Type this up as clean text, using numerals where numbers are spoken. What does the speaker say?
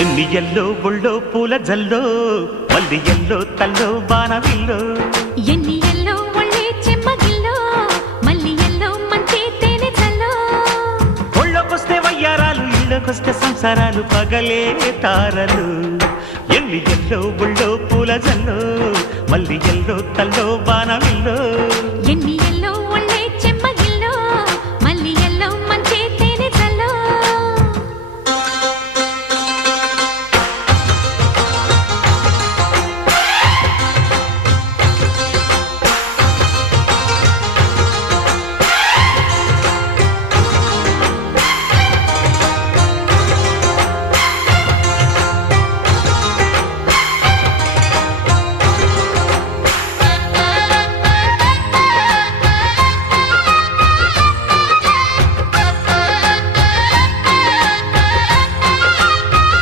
ఎన్ని ఎల్లో ఒళ్ళో పూల జల్లో మల్లి ఎల్లో తల్లో బాణవిల్లో ఎన్ని ఎల్లో ఒళ్ళే చెమ్మగిల్లో మల్లి ఎల్లో మంచి తేనె చల్లో ఒళ్ళొకొస్తే వయ్యారాలు ఇళ్ళకొస్తే సంసారాలు పగలే తారలు ఎన్ని ఎల్లో ఒళ్ళో పూల జల్లో మల్లి ఎల్లో తల్లో బాణవిల్లో ఎన్ని